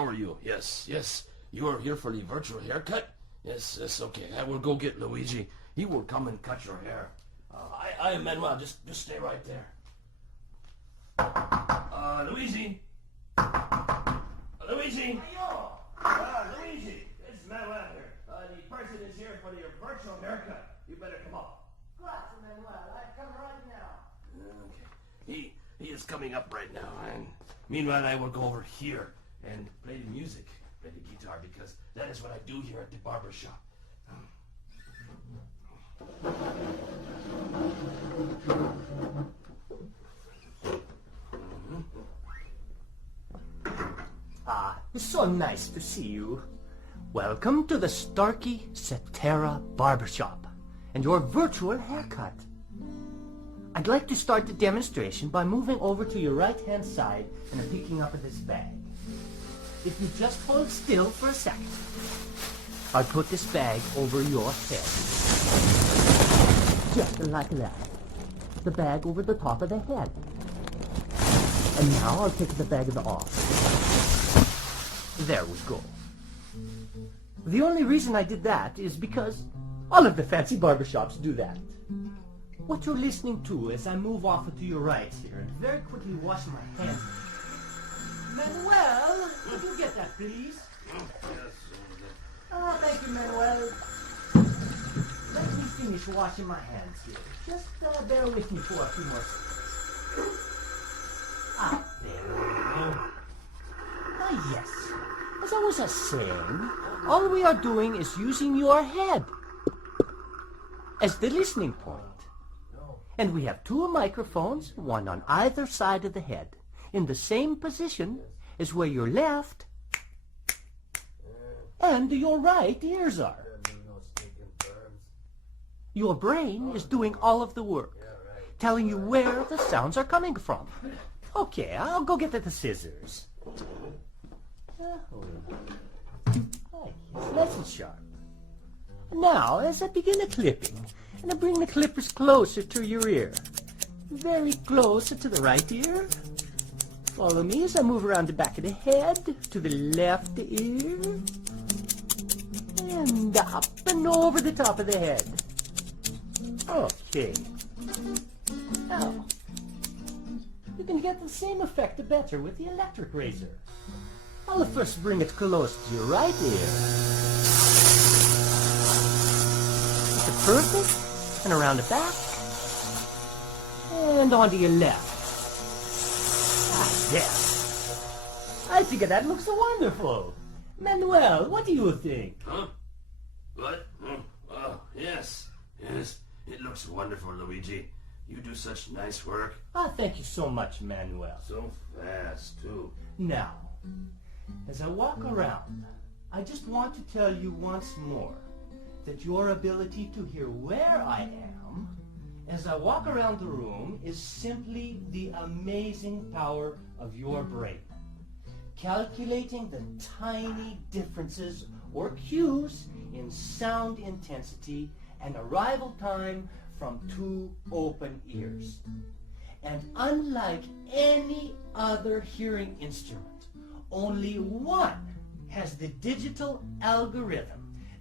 how are you? Yes, yes. You are here for the virtual haircut? Yes, yes, okay. I will go get Luigi. He will come and cut your hair. I am Manuel. Just stay right there. Luigi? Luigi? Luigi, it's Manuel here. The person is here for your virtual haircut. You better come up. Grazie, Manuel. I come right now. Okay. He is coming up right now. And meanwhile, I will go over here and play the music, play the guitar, because that is what I do here at the barber shop. It's so nice to see you. Welcome to the Starkey Cetera Barbershop and your virtual haircut. I'd like to start the demonstration by moving over to your right-hand side and picking up this bag. If you just hold still for a second, I'll put this bag over your head. Just like that. The bag over the top of the head. And now I'll take the bag off. There we go. The only reason I did that is because all of the fancy barbershops do that. What you're listening to as I move off to your right here and very quickly wash my hands. Manuel, would you get that, please? Thank you, Manuel. Let me finish washing my hands here. Just bear with me for a few more seconds. There we go. Yes. As I was saying, all we are doing is using your head as the listening point. And we have two microphones, one on either side of the head, in the same position as where your left and your right ears are. Your brain is doing all of the work, telling you where the sounds are coming from. Okay, I'll go get the scissors. It's nice and sharp. Now, as I begin the clipping, and I bring the clippers closer to your ear, very close to the right ear. Follow me as I move around the back of the head to the left ear, and up and over the top of the head. Okay. Now, you can get the same effect better with the electric razor. I'll first bring it close to your right ear. Is it perfect? And around the back. And onto your left. Yes. I think that looks wonderful. Manuel, what do you think? Huh? What? Oh, yes. Yes. It looks wonderful, Luigi. You do such nice work. Thank you so much, Manuel. So fast, too. Now, as I walk around, I just want to tell you once more that your ability to hear where I am as I walk around the room is simply the amazing power of your brain. Calculating the tiny differences or cues in sound intensity and arrival time from two open ears. And unlike any other hearing instrument, only one has the digital algorithm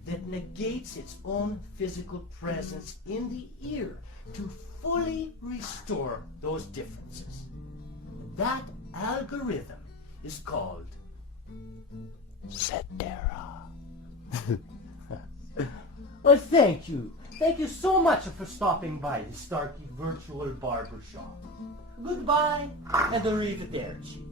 that negates its own physical presence in the ear to fully restore those differences. That algorithm is called Cetera. Well, thank you. Thank you so much for stopping by the Starkey Virtual Barbershop. Goodbye and arrivederci.